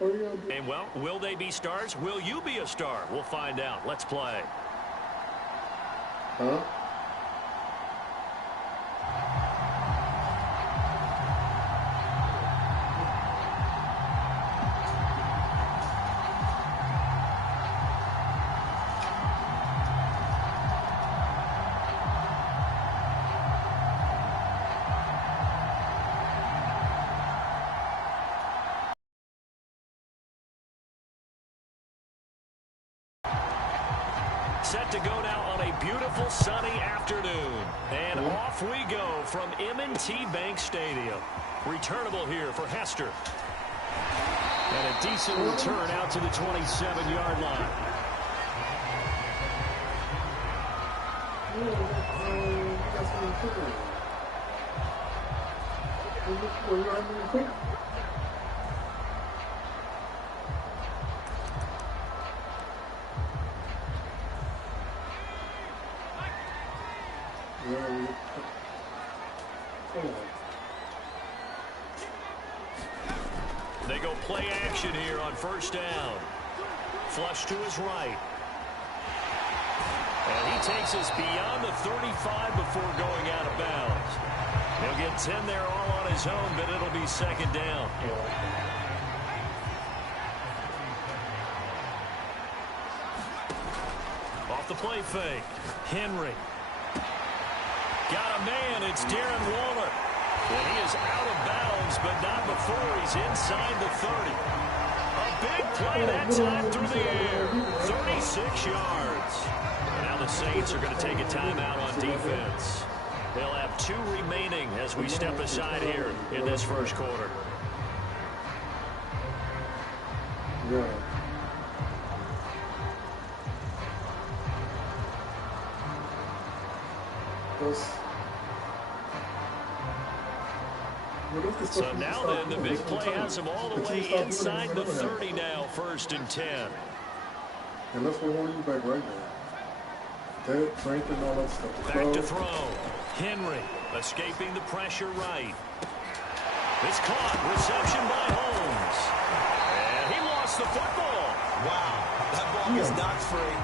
And, well, will they be stars? Will you be a star? We'll find out. Let's play. Huh? Set to go now on a beautiful sunny afternoon. And off we go from M&T Bank Stadium. Returnable here for Hester. And a decent return out to the 27-yard line. They go play action here on first down. Flush to his right. And he takes us beyond the 35 before going out of bounds. He'll get 10 there all on his own, but it'll be second down. Off the play fake. Henry. Got a man. It's Darren Waller. And he is out of bounds, but not before he's inside the 30. A big play that time through the air. 36 yards. And now the Saints are going to take a timeout on defense. They'll have 2 remaining as we step aside here in this first quarter. Yeah. So now then, the big play has him all the way inside the 30 now, first and 10. And that's what holding you back right now. That, strength, and all that stuff. Back to throw. Henry escaping the pressure right. It's caught. Reception by Holmes. And he lost the football. Wow. That ball was knocked free,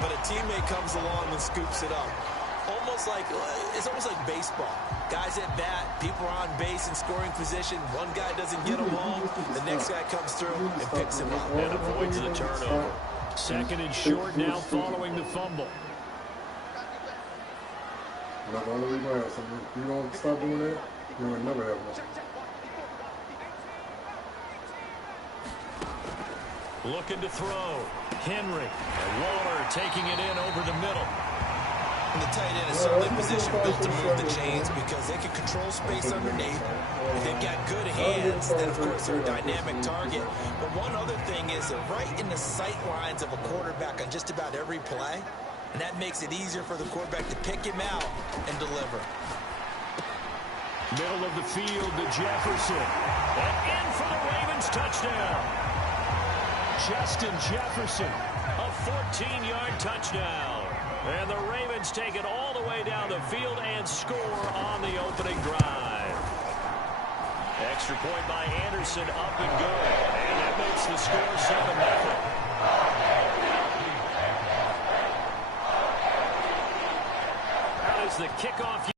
but a teammate comes along and scoops it up. It's almost like baseball. Guys at bat, people are on base in scoring position. One guy doesn't get them home. The next guy comes through and picks him up. And avoids the turnover. Second and short now following the fumble. That's the only reason I have something. If you don't stop doing that, you will never have nothing. Looking to throw. Henry. And Waller taking it in over the middle. And the tight end is certainly a position built to move the chains because they can control space underneath. If they've got good hands, then of course they're a dynamic target. But one other thing is they're right in the sight lines of a quarterback on just about every play. And that makes it easier for the quarterback to pick him out and deliver. Middle of the field to Jefferson. And in for the Ravens touchdown. Justin Jefferson, a 14-yard touchdown. And the Ravens take it all the way down the field and score on the opening drive. Extra point by Anderson, up and good. And that makes the score 7-0. That is the kickoff.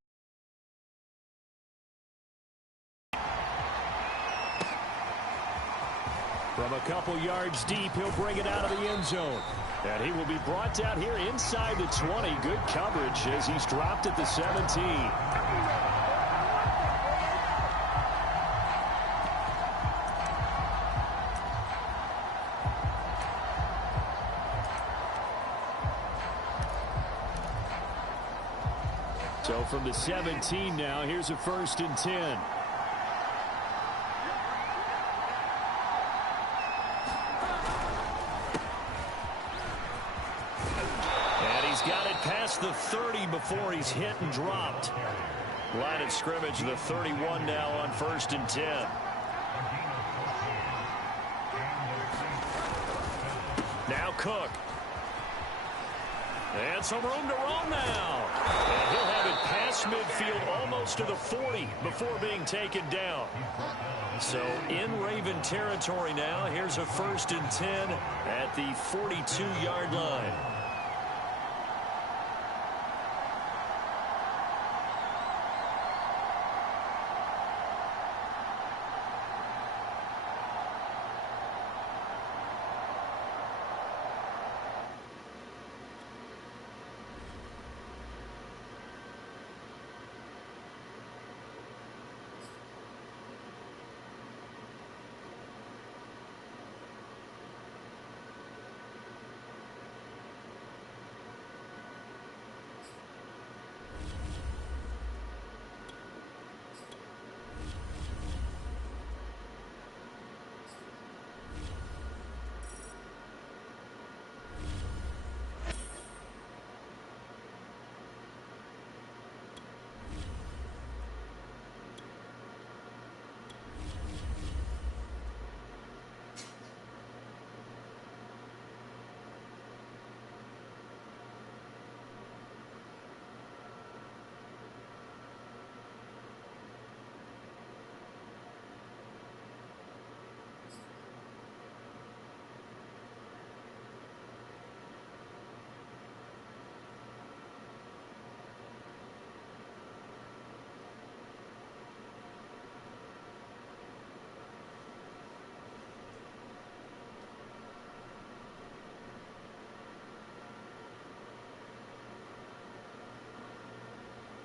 From a couple yards deep, he'll bring it out of the end zone. And he will be brought down here inside the 20. Good coverage as he's dropped at the 17. So from the 17 now, here's a first and 10. Past the 30 before he's hit and dropped. Line of scrimmage, the 31 now on first and 10. Now Cook. And some room to roam now. And he'll have it past midfield almost to the 40 before being taken down. So in Raven territory now, here's a 1st and 10 at the 42-yard line.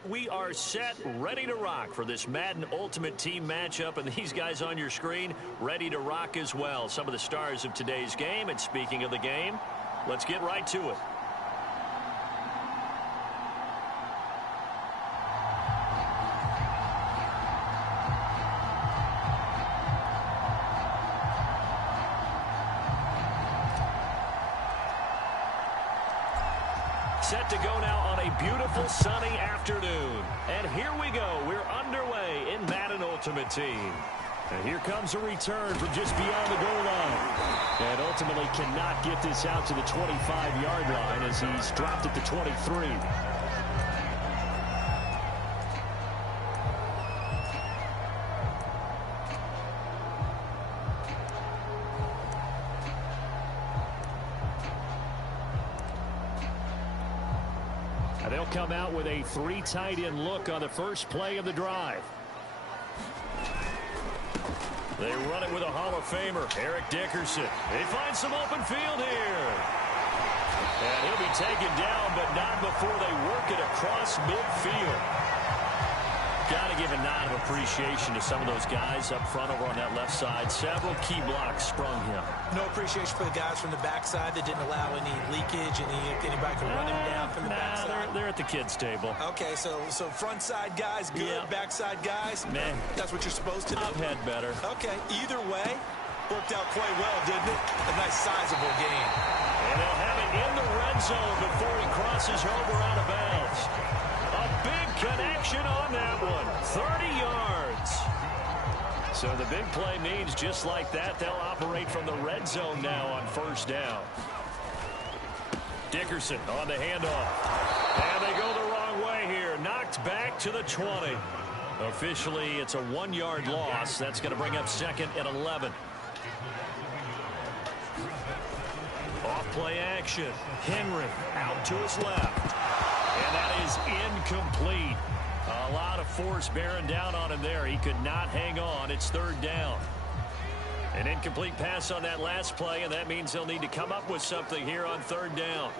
We are set, ready to rock for this Madden Ultimate Team matchup, and these guys on your screen ready to rock as well. Some of the stars of today's game, and speaking of the game, let's get right to it. Set to go now on a beautiful sunny afternoon. And here we go. We're underway in Madden Ultimate Team. And here comes a return from just beyond the goal line. And ultimately cannot get this out to the 25-yard line as he's dropped at the 23. They'll come out with a 3 tight end look on the first play of the drive. They run it with a Hall of Famer, Eric Dickerson. They find some open field here. And he'll be taken down, but not before they work it across midfield. Got to give a nod of appreciation to some of those guys up front over on that left side. Several key blocks sprung him. No appreciation for the guys from the backside that didn't allow any leakage, anybody could run him down from the backside. They're at the kids' table. Okay, so front side guys good, yeah. Backside guys, man, that's what you're supposed to do. I've had better. Okay, either way, worked out quite well, didn't it? A nice sizable gain. And they'll have it in the red zone before he crosses over out of bounds. A big connection on that one. 30 yards. So the big play means just like that, they'll operate from the red zone now on first down. Dickerson on the handoff. And they go the wrong way here. Knocked back to the 20. Officially, it's a 1-yard loss. That's going to bring up 2nd and 11. Off-play action. Henry out to his left. And that is incomplete. A lot of force bearing down on him there. He could not hang on. It's 3rd down. An incomplete pass on that last play, and that means they'll need to come up with something here on 3rd down.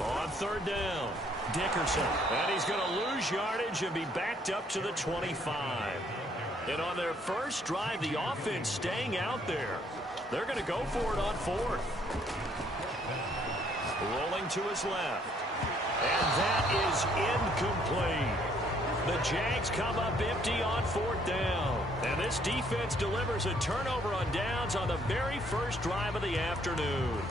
On 3rd down, Dickerson. And he's going to lose yardage and be backed up to the 25. And on their first drive, the offense staying out there. They're going to go for it on 4th. Rolling to his left. And that is incomplete. The Jags come up empty on 4th down. And this defense delivers a turnover on downs on the very first drive of the afternoon.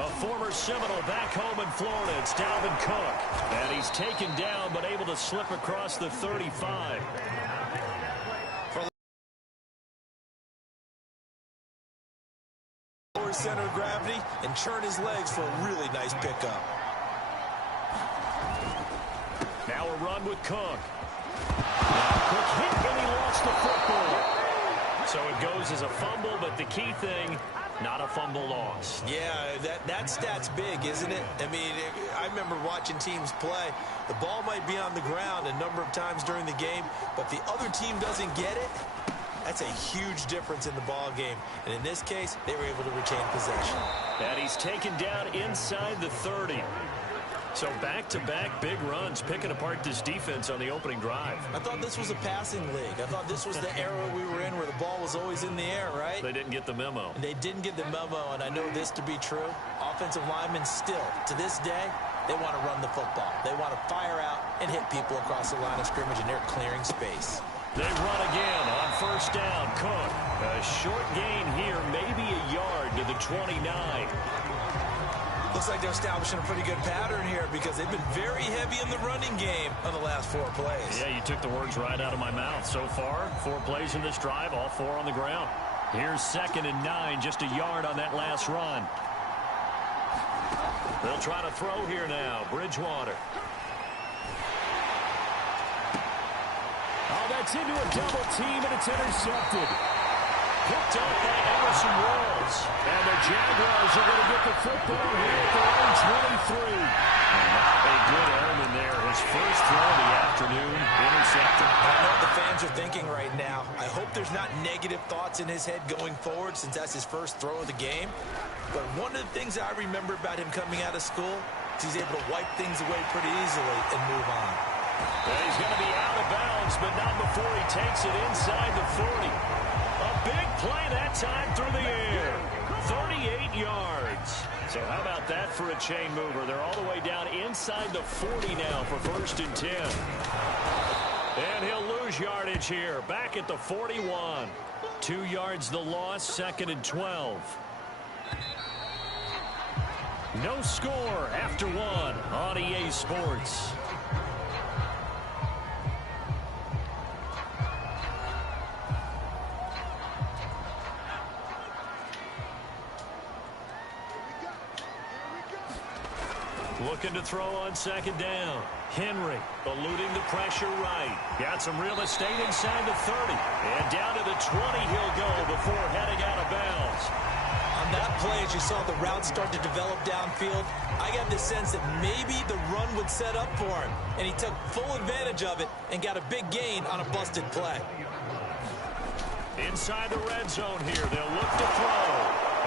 A former Seminole back home in Florida. It's Dalvin Cook. And he's taken down but able to slip across the 35. Lower center of gravity and churn his legs for a really nice pickup. Now a run with Cook. Cook hit and he lost the football. So it goes as a fumble, but the key thing, not a fumble loss. Yeah, that stat's big, isn't it? I mean, I remember watching teams play. The ball might be on the ground a number of times during the game, but if the other team doesn't get it, that's a huge difference in the ball game. And in this case, they were able to retain possession. And he's taken down inside the 30. So back-to-back big runs, picking apart this defense on the opening drive. I thought this was a passing league. I thought this was the era we were in where the ball was always in the air, right? They didn't get the memo. And they didn't get the memo, and I know this to be true. Offensive linemen still, to this day, they want to run the football. They want to fire out and hit people across the line of scrimmage, and they're clearing space. They run again on first down. Cook, a short gain here, maybe a yard to the 29. Looks like they're establishing a pretty good pattern here because they've been very heavy in the running game on the last 4 plays. Yeah, you took the words right out of my mouth. So far, 4 plays in this drive, all 4 on the ground. Here's 2nd and 9, just a yard on that last run. They'll try to throw here now. Bridgewater. Oh, that's into a double team, and it's intercepted. Picked up by Emerson Walls. And the Jaguars are going to get the football here at their own 23. Not a good omen there. His first throw of the afternoon, intercepted. I know what the fans are thinking right now. I hope there's not negative thoughts in his head going forward since that's his first throw of the game. But one of the things I remember about him coming out of school is he's able to wipe things away pretty easily and move on. Well, he's going to be out of bounds, but not before he takes it inside the 40. A big play that time through the air. 38 yards. So how about that for a chain mover? They're all the way down inside the 40 now for 1st and 10. And he'll lose yardage here. Back at the 41. 2 yards the loss, 2nd and 12. No score after 1 on EA Sports. Looking to throw on 2nd down. Henry eluding the pressure right. Got some real estate inside the 30. And down to the 20 he'll go before heading out of bounds. On that play, as you saw the route start to develop downfield, I got the sense that maybe the run would set up for him. And he took full advantage of it and got a big gain on a busted play. Inside the red zone here. They'll look to throw.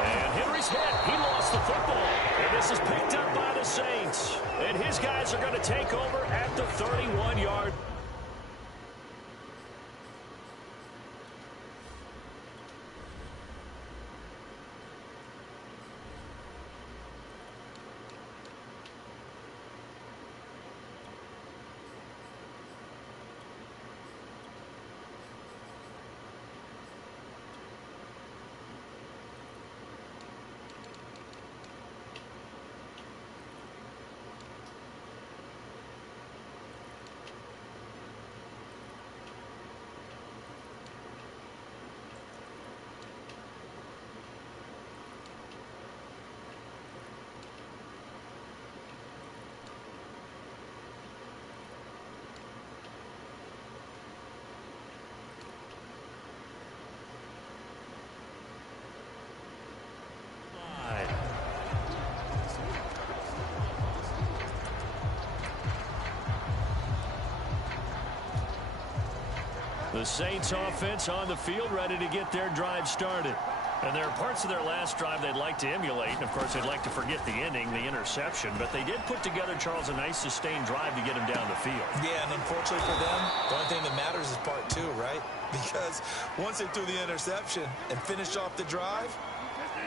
And Henry's hit. He lost the football. And this is picked up by the Saints. And his guys are going to take over at the 31-yard. The Saints offense on the field ready to get their drive started. And there are parts of their last drive they'd like to emulate. And, of course, they'd like to forget the ending, the interception. But they did put together, Charles, a nice sustained drive to get him down the field. Yeah, and unfortunately for them, the only thing that matters is part 2, right? Because once they threw the interception and finished off the drive,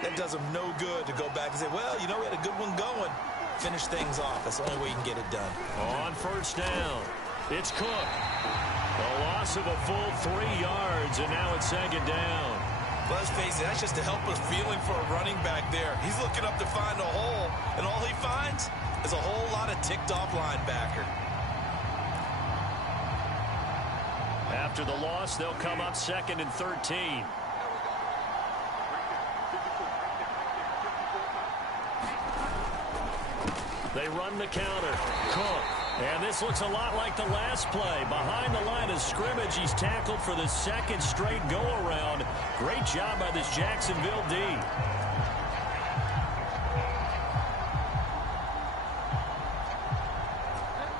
that does them no good to go back and say, well, you know, we had a good one going. Finish things off. That's the only way you can get it done. On first down, it's Cook. A loss of a full 3 yards, and now it's 2nd down. Let's face it, that's just a helpless feeling for a running back there. He's looking up to find a hole, and all he finds is a whole lot of ticked-off linebacker. After the loss, they'll come up 2nd and 13. They run the counter. Cook. And this looks a lot like the last play. Behind the line of scrimmage, he's tackled for the 2nd straight go-around. Great job by this Jacksonville D.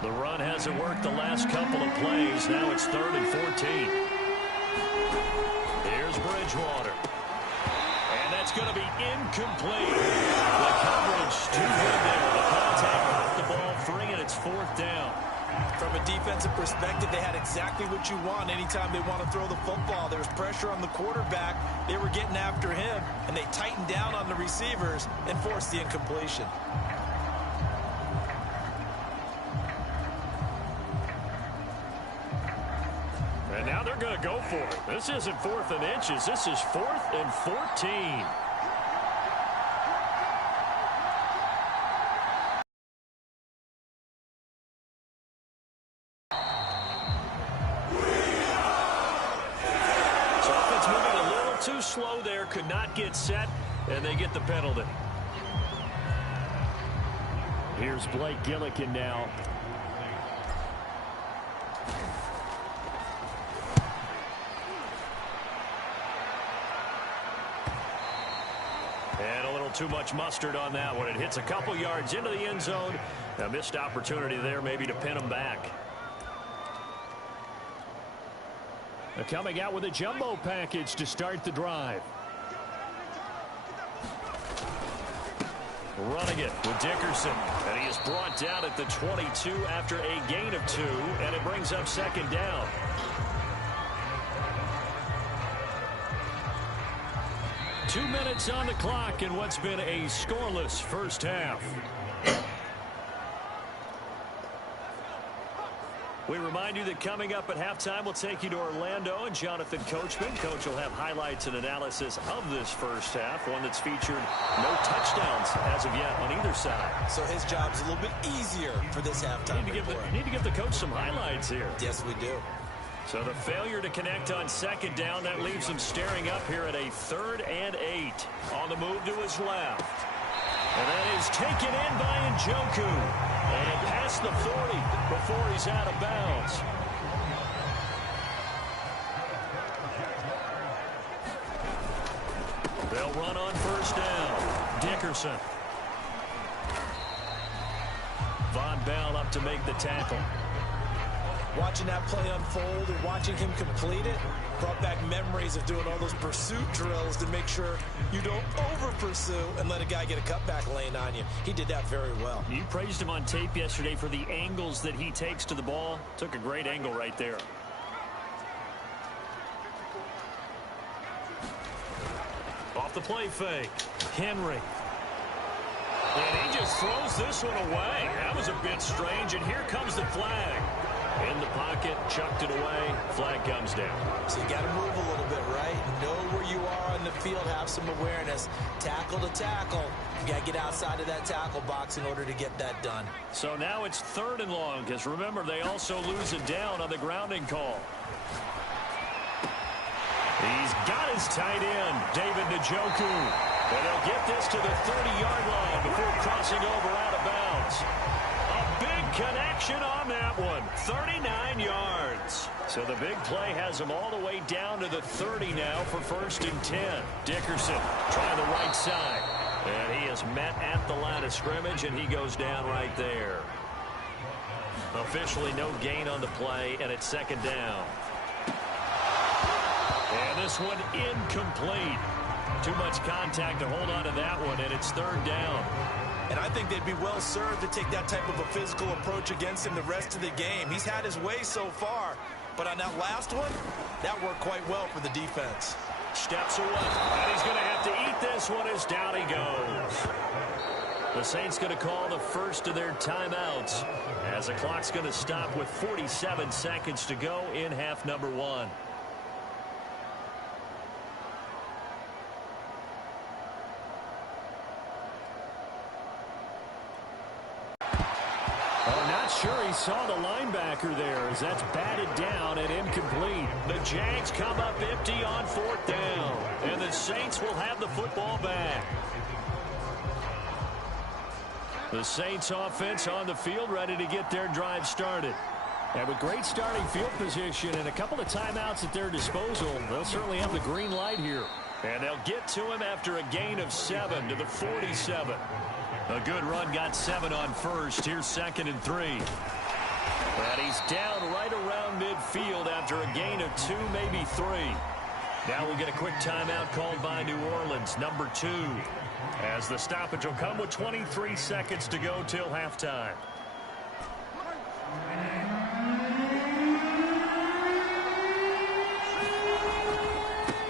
The run hasn't worked the last couple of plays. Now it's 3rd and 14. Here's Bridgewater. And that's going to be incomplete. The coverage too good there. The contact caught the ball free, and it's 4th down. From a defensive perspective, they had exactly what you want anytime they want to throw the football. There was pressure on the quarterback. They were getting after him, and they tightened down on the receivers and forced the incompletion. And now they're going to go for it. This isn't 4th and inches. This is 4th and 14. So offense moving a little too slow there. Could not get set, and they get the penalty. Here's Blake Gillikin now. And a little too much mustard on that one. It hits a couple yards into the end zone. A missed opportunity there maybe to pin him back. They're coming out with a jumbo package to start the drive. Running it with Dickerson. And he is brought down at the 22 after a gain of 2. And it brings up 2nd down. Two minutes on the clock in what's been a scoreless first half. We remind you that coming up at halftime, we'll take you to Orlando and Jonathan Coachman. Coach will have highlights and analysis of this first half, one that's featured no touchdowns as of yet on either side. So his job's a little bit easier for this halftime report. Need to give the coach some highlights here. Yes, we do. So the failure to connect on 2nd down, that leaves him staring up here at a 3rd and 8. On the move to his left. And that is taken in by Njoku. And past the 40 before he's out of bounds. They'll run on 1st down. Dickerson. Von Bell up to make the tackle. Watching that play unfold and watching him complete it brought back memories of doing all those pursuit drills to make sure you don't over-pursue and let a guy get a cutback lane on you. He did that very well. You praised him on tape yesterday for the angles that he takes to the ball. Took a great angle right there. Off the play fake. Henry. And he just throws this one away. That was a bit strange, and here comes the flag. In the pocket, chucked it away, flag comes down. So you got to move a little bit, right? Know where you are on the field, have some awareness. Tackle to tackle. You got to get outside of that tackle box in order to get that done. So now it's 3rd and long, because remember, they also lose it down on the grounding call. He's got his tight end, David Njoku. And they'll get this to the 30-yard line before crossing over out of bounds. Connection on that one. 39 yards. So the big play has him all the way down to the 30 now for 1st and 10. Dickerson trying the right side. And he is met at the line of scrimmage, and he goes down right there. Officially no gain on the play, and it's 2nd down. And this one incomplete. Too much contact to hold on to that one, and it's 3rd down. And I think they'd be well served to take that type of a physical approach against him the rest of the game. He's had his way so far, but on that last one, that worked quite well for the defense. Steps away, and he's going to have to eat this one as down he goes. The Saints going to call the first of their timeouts as the clock's going to stop with 47 seconds to go in half number 1. Not sure he saw the linebacker there as that's batted down and incomplete. The Jags come up empty on 4th down, and the Saints will have the football back. The Saints offense on the field ready to get their drive started. And with great starting field position and a couple of timeouts at their disposal, they'll certainly have the green light here. And they'll get to him after a gain of 7 to the 47. A good run got 7 on first. Here's 2nd and 3. And he's down right around midfield after a gain of 2, maybe 3. Now we'll get a quick timeout called by New Orleans, number 2. As the stoppage will come with 23 seconds to go till halftime.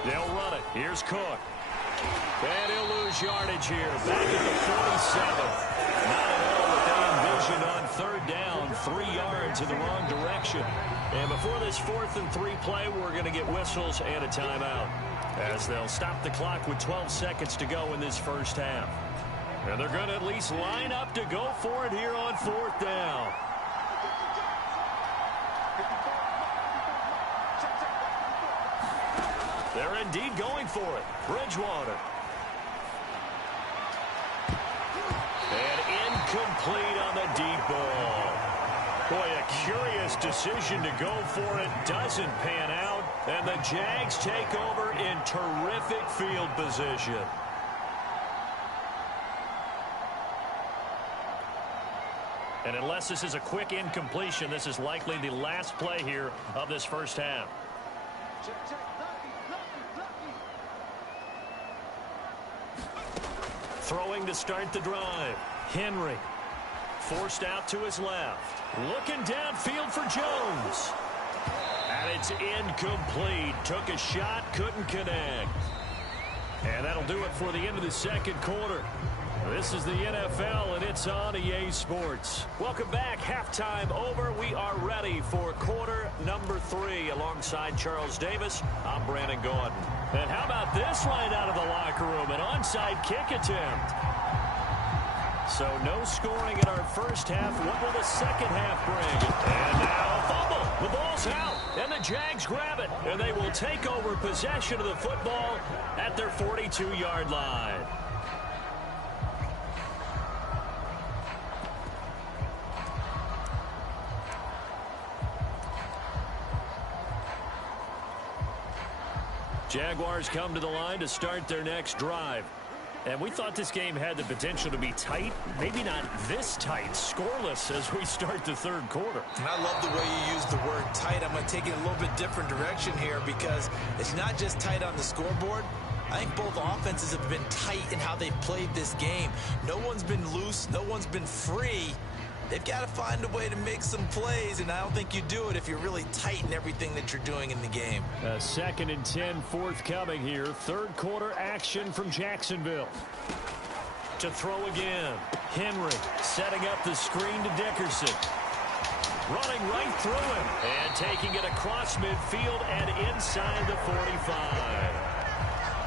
They'll run it. Here's Cook. And he'll lose yardage here. Back at the 47. Not at all what they envisioned on 3rd down. 3 yards in the wrong direction. And before this 4th and 3 play, we're going to get whistles and a timeout, as they'll stop the clock with 12 seconds to go in this first half. And they're going to at least line up to go for it here on 4th down. They're indeed going for it. Bridgewater. And incomplete on the deep ball. Boy, a curious decision to go for it. Doesn't pan out. And the Jags take over in terrific field position. And unless this is a quick incompletion, this is likely the last play here of this first half. Throwing to start the drive. Henry. Forced out to his left. Looking downfield for Jones. And it's incomplete. Took a shot, couldn't connect. And that'll do it for the end of the second quarter. This is the NFL, and it's on EA Sports. Welcome back. Halftime over. We are ready for quarter number 3. Alongside Charles Davis, I'm Brandon Gaudin. And how about this right out of the locker room? An onside kick attempt. So no scoring in our first half. What will the second half bring? And now a fumble. The ball's out. And the Jags grab it. And they will take over possession of the football at their 42-yard line. Jaguars come to the line to start their next drive. And we thought this game had the potential to be tight. Maybe not this tight, scoreless as we start the third quarter. And I love the way you use the word tight. I'm going to take it a little bit different direction here, because it's not just tight on the scoreboard. I think both offenses have been tight in how they've played this game. No one's been loose. No one's been free. They've got to find a way to make some plays, and I don't think you do it if you're really tight in everything that you're doing in the game. 2nd and 10 forthcoming here. Third quarter action from Jacksonville. To throw again. Henry setting up the screen to Dickerson. Running right through him. And taking it across midfield and inside the 45.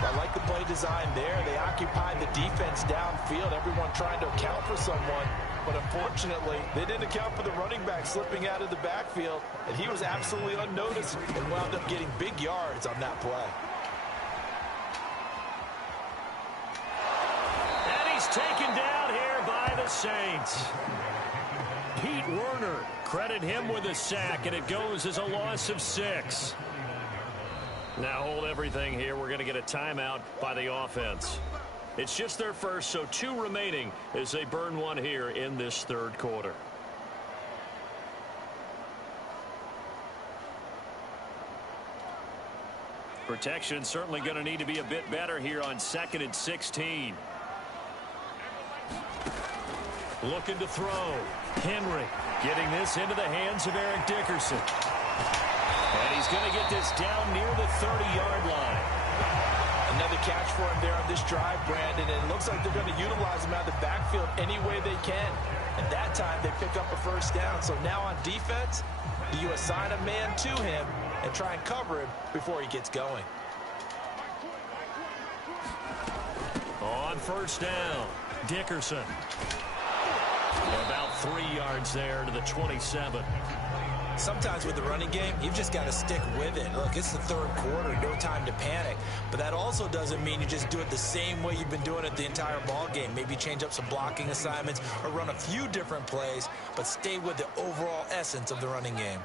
I like the play design there. They occupied the defense downfield, everyone trying to account for someone. But unfortunately, they didn't account for the running back slipping out of the backfield, and he was absolutely unnoticed and wound up getting big yards on that play. And he's taken down here by the Saints. Pete Werner, credit him with a sack, and it goes as a loss of 6. Now hold everything here. We're going to get a timeout by the offense. It's just their first, so 2 remaining as they burn one here in this third quarter. Protection certainly going to need to be a bit better here on 2nd and 16. Looking to throw. Henry getting this into the hands of Eric Dickerson. And he's going to get this down near the 30-yard line. Another catch for him there on this drive, Brandon, and it looks like they're going to utilize him out of the backfield any way they can. And that time, they pick up a first down. So now on defense, do you assign a man to him and try and cover him before he gets going? On first down, Dickerson. About 3 yards there to the 27. Sometimes with the running game, you've just got to stick with it. Look, it's the third quarter, no time to panic. But that also doesn't mean you just do it the same way you've been doing it the entire ball game. Maybe change up some blocking assignments or run a few different plays, but stay with the overall essence of the running game.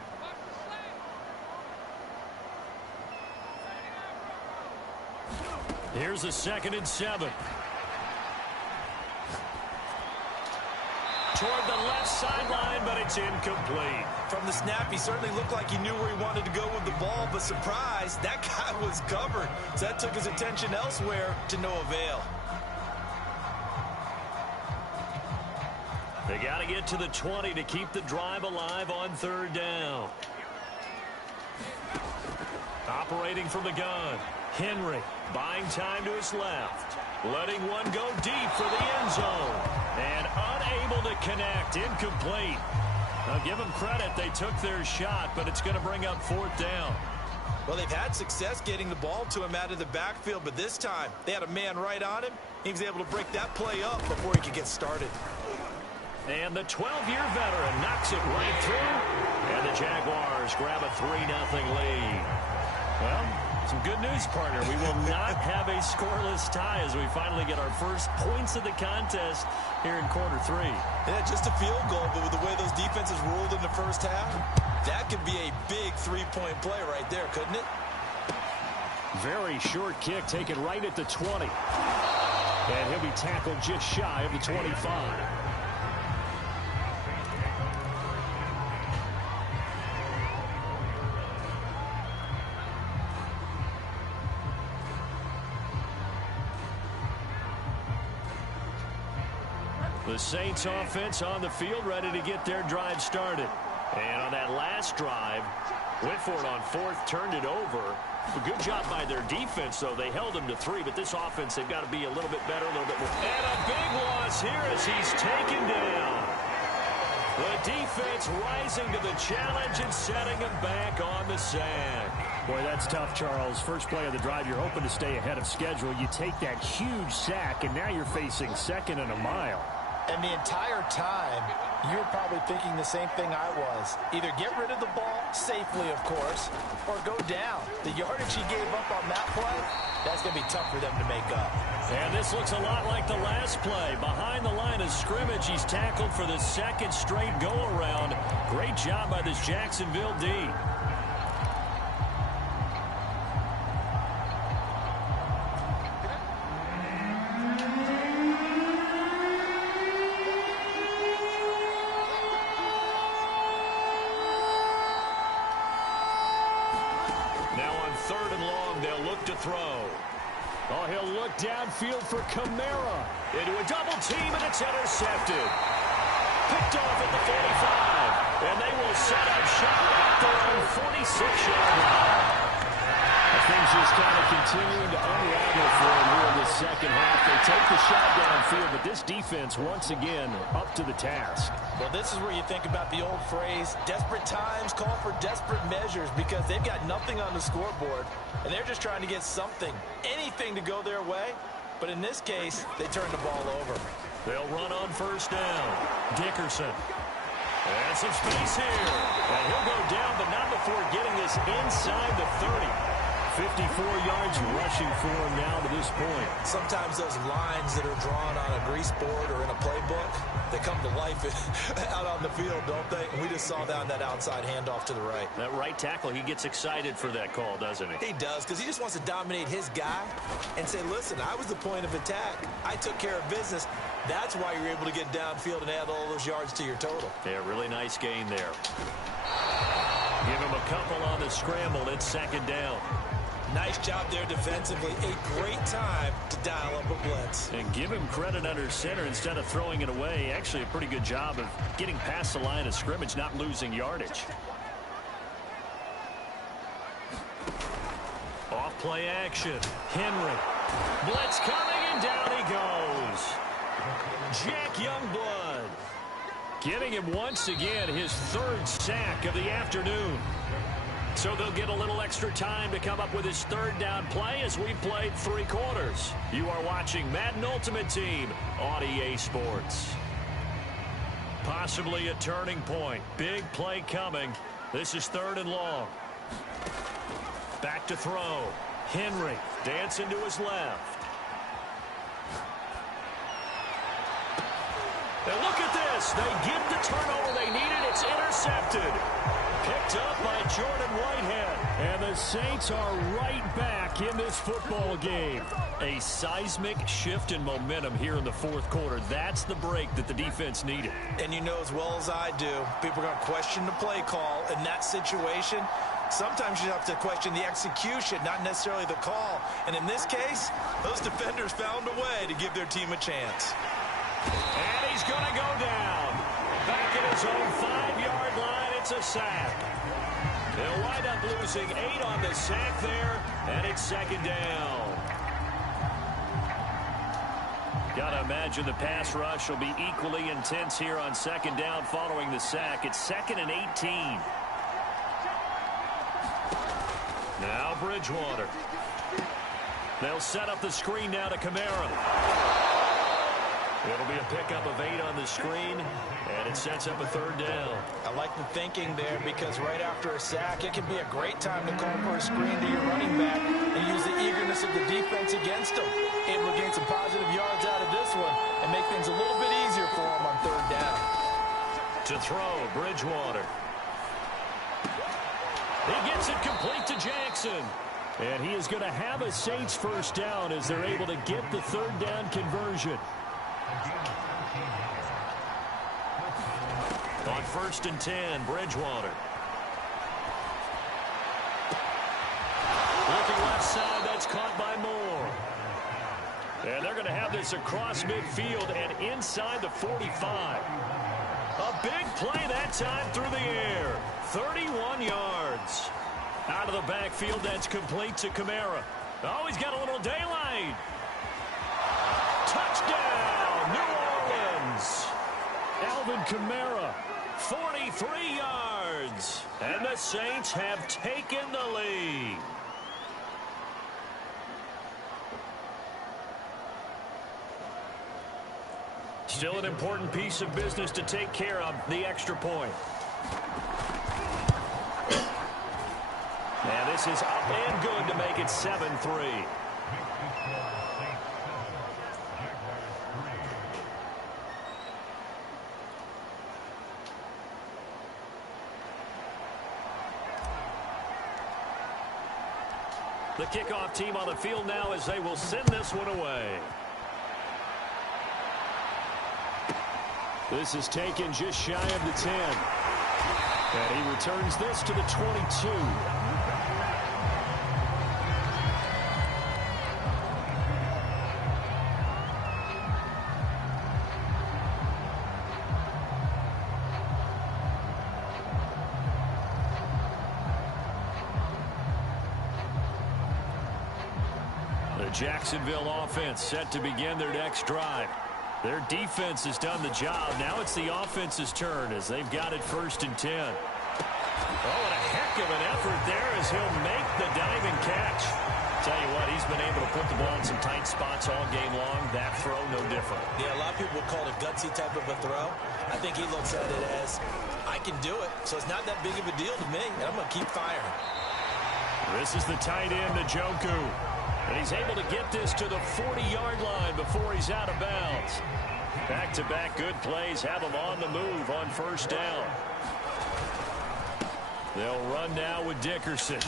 Here's a 2nd and 7. Toward the left sideline, but it's incomplete. From the snap, he certainly looked like he knew where he wanted to go with the ball, but surprise, that guy was covered. So that took his attention elsewhere to no avail. They got to get to the 20 to keep the drive alive on 3rd down. Operating from the gun. Henry buying time to his left. Letting one go deep for the end zone. And unable to connect. Incomplete. Now give them credit. They took their shot, but it's going to bring up 4th down. Well, they've had success getting the ball to him out of the backfield, but this time they had a man right on him. He was able to break that play up before he could get started. And the 12-year veteran knocks it right through. And the Jaguars grab a 3-0 lead. Well, some good news, partner. We will not have a scoreless tie as we finally get our first points of the contest here in quarter 3. Yeah, just a field goal, but with the way those defenses ruled in the first half, that could be a big 3-point play right there, couldn't it? Very short kick taken right at the 20. And he'll be tackled just shy of the 25. The Saints offense on the field ready to get their drive started. And on that last drive, went for it on 4th, turned it over. A good job by their defense, though. They held them to 3, but this offense, they've got to be a little bit better, a little bit more. And a big loss here as he's taken down. The defense rising to the challenge and setting him back on the sack. Boy, that's tough, Charles. First play of the drive, you're hoping to stay ahead of schedule. You take that huge sack, and now you're facing 2nd and a mile. And the entire time, you were probably thinking the same thing I was. Either get rid of the ball, safely of course, or go down. The yardage he gave up on that play, that's going to be tough for them to make up. And this looks a lot like the last play. Behind the line of scrimmage, he's tackled for the 2nd straight go-around. Great job by this Jacksonville D. Throw. Oh, he'll look downfield for Kamara. Into a double team, and it's intercepted. Picked off at the 45. And they will set up shop at their own 46-yard line. Things just kind of continuing to unravel for him here in the second half. They take the shot downfield, but this defense, once again, up to the task. Well, this is where you think about the old phrase, desperate times call for desperate measures, because they've got nothing on the scoreboard, and they're just trying to get something, anything to go their way. But in this case, they turn the ball over. They'll run on 1st down. Dickerson. And some space here. And he'll go down, but not before getting this inside the 30. 54 yards rushing for him now to this point. Sometimes those lines that are drawn on a grease board or in a playbook, they come to life out on the field, don't they? And we just saw that on that outside handoff to the right. That right tackle, he gets excited for that call, doesn't he? He does, because he just wants to dominate his guy and say, listen, I was the point of attack. I took care of business. That's why you're able to get downfield and add all those yards to your total. Yeah, really nice gain there. Give him a couple on the scramble. It's 2nd down. Nice job there defensively. A great time to dial up a blitz. And give him credit under center instead of throwing it away. Actually, a pretty good job of getting past the line of scrimmage, not losing yardage. Off play action. Henry. Blitz coming, and down he goes. Jack Youngblood. Getting him once again his 3rd sack of the afternoon. So they'll get a little extra time to come up with his 3rd down play as we played 3 quarters. You are watching Madden Ultimate Team on EA Sports. Possibly a turning point. Big play coming. This is 3rd and long. Back to throw. Henry dancing to his left. And look at this. They get the turnover they needed. It's intercepted. Picked up by Jordan Whitehead. And the Saints are right back in this football game. A seismic shift in momentum here in the 4th quarter. That's the break that the defense needed. And you know as well as I do, people are going to question the play call in that situation. Sometimes you have to question the execution, not necessarily the call. And in this case, those defenders found a way to give their team a chance. And he's going to go down. Back at his own 5-yard line, it's a sack. They'll wind up losing 8 on the sack there, and it's 2nd down. Got to imagine the pass rush will be equally intense here on 2nd down following the sack. It's 2nd and 18. Now Bridgewater. They'll set up the screen now to Kamara. It'll be a pickup of 8 on the screen, and it sets up a 3rd down. I like the thinking there because right after a sack, it can be a great time to call for a screen to your running back and use the eagerness of the defense against him. Able to gain some positive yards out of this one and make things a little bit easier for him on 3rd down. To throw, Bridgewater. He gets it complete to Jackson. And he is going to have a Saints 1st down as they're able to get the 3rd down conversion. On 1st and 10, Bridgewater. Looking left side, that's caught by Moore. And they're going to have this across midfield and inside the 45. A big play that time through the air. 31 yards. Out of the backfield, that's complete to Kamara. Oh, he's got a little daylight. Touchdown, New Orleans. Alvin Kamara, 43 yards. And the Saints have taken the lead. Still an important piece of business to take care of, the extra point. And this is up and good to make it 7-3. The kickoff team on the field now as they will send this one away. This is taken just shy of the 10. And he returns this to the 22. The Jacksonville offense set to begin their next drive. Their defense has done the job. Now it's the offense's turn as they've got it 1st and 10. Oh, and a heck of an effort there as he'll make the diving catch. Tell you what, he's been able to put the ball in some tight spots all game long. That throw, no different. Yeah, a lot of people would call it a gutsy type of a throw. I think he looks at it as, I can do it, so it's not that big of a deal to me, and I'm going to keep firing. This is the tight end, Njoku. And he's able to get this to the 40-yard line before he's out of bounds. Back-to-back good plays have him on the move on 1st down. They'll run now with Dickerson.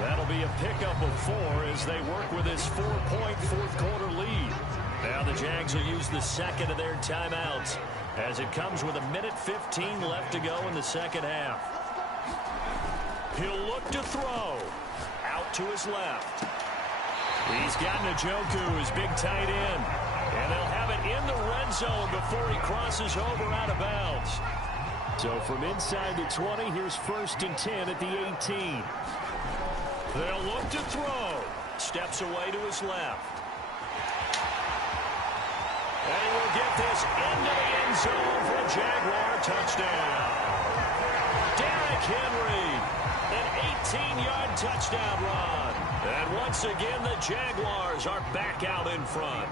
That'll be a pickup of 4 as they work with this 4-point 4th quarter lead. Now the Jags will use the 2nd of their timeouts as it comes with 1:15 left to go in the 2nd half. He'll look to throw. Out to his left. He's got Njoku, his big tight end. And they'll have it in the red zone before he crosses over out of bounds. So from inside the 20, here's 1st and 10 at the 18. They'll look to throw. Steps away to his left. And he will get this into the end zone for a Jaguar touchdown. Derrick Henry, an 18-yard touchdown run. And once again, the Jaguars are back out in front.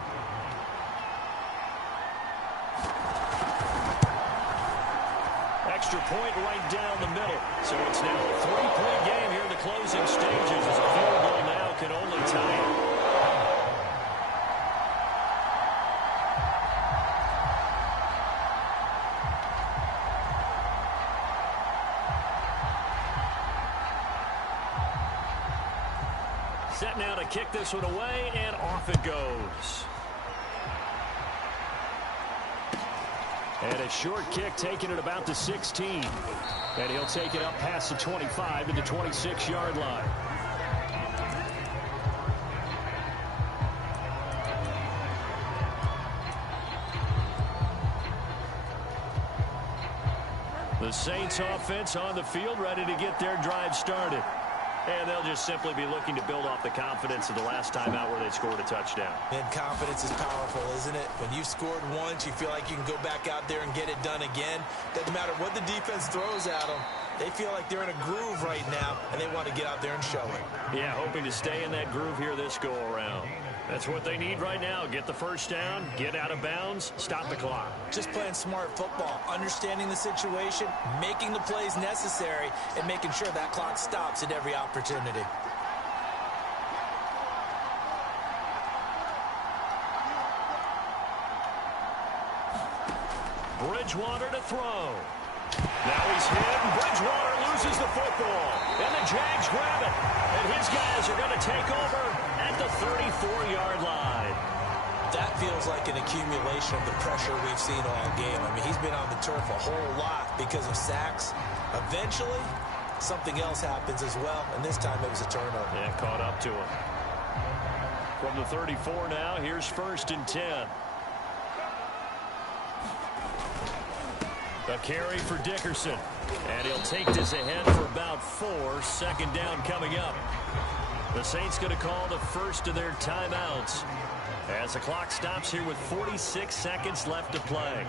extra point right down the middle. So it's now a 3-point game here in the closing stages as a field goal now can only tie it. Set now to kick this one away, and off it goes. And a short kick taking it about the 16. And he'll take it up past the 25 to the 26-yard line. The Saints offense on the field ready to get their drive started. And they'll just simply be looking to build off the confidence of the last time out where they scored a touchdown. And confidence is powerful, isn't it? When you've scored once, you feel like you can go back out there and get it done again. Doesn't matter what the defense throws at them. They feel like they're in a groove right now, and they want to get out there and show it. Yeah, hoping to stay in that groove here this go-around. That's what they need right now. Get the first down, get out of bounds, stop the clock. Just playing smart football, understanding the situation, making the plays necessary, and making sure that clock stops at every opportunity. Bridgewater to throw. Now he's hit, and Bridgewater loses the football. And the Jags grab it. And his guys are going to take over at the 34-yard line. That feels like an accumulation of the pressure we've seen all game. I mean, he's been on the turf a whole lot because of sacks. Eventually, something else happens as well, and this time it was a turnover. Yeah, caught up to him. From the 34 now, here's 1st and 10. A carry for Dickerson. And he'll take this ahead for about 4. 2nd down coming up. The Saints going to call the first of their timeouts as the clock stops here with 46 seconds left to play.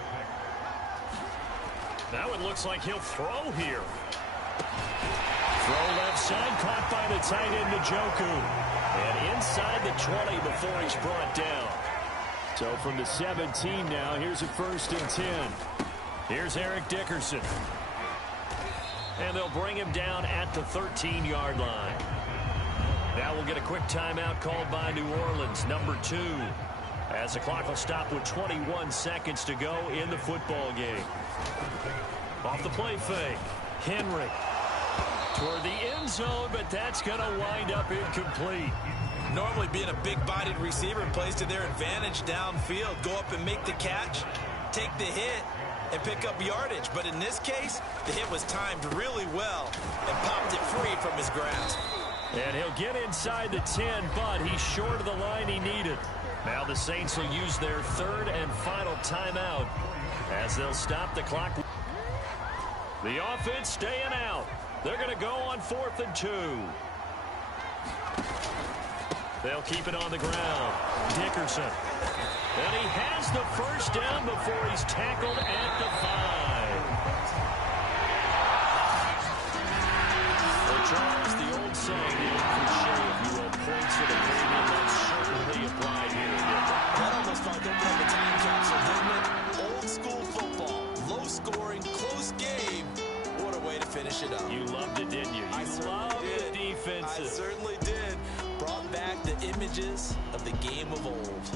Now it looks like he'll throw here. Throw left side, caught by the tight end Njoku. And inside the 20 before he's brought down. So from the 17 now, here's a 1st and 10. Here's Eric Dickerson. And they'll bring him down at the 13-yard line. Now we'll get a quick timeout called by New Orleans, number 2. As the clock will stop with 21 seconds to go in the football game. Off the play fake. Henry toward the end zone, but that's going to wind up incomplete. Normally being a big-bodied receiver plays to their advantage downfield. Go up and make the catch, take the hit, and pick up yardage. But in this case, the hit was timed really well and popped it free from his grasp. And he'll get inside the 10, but he's short of the line he needed. Now the Saints will use their 3rd and final timeout as they'll stop the clock. The offense staying out. They're going to go on 4th and 2. They'll keep it on the ground. Dickerson. And he has the first down before he's tackled at the 5. For Charles, the old saying, the old cliche, if you will, points to the premium, that's certainly applied here. That almost felt like a time capsule, didn't it? Old school football, low scoring, close game. What a way to finish it up. You loved it, didn't you? You loved the defense. I certainly did. Brought back the images of the game of old.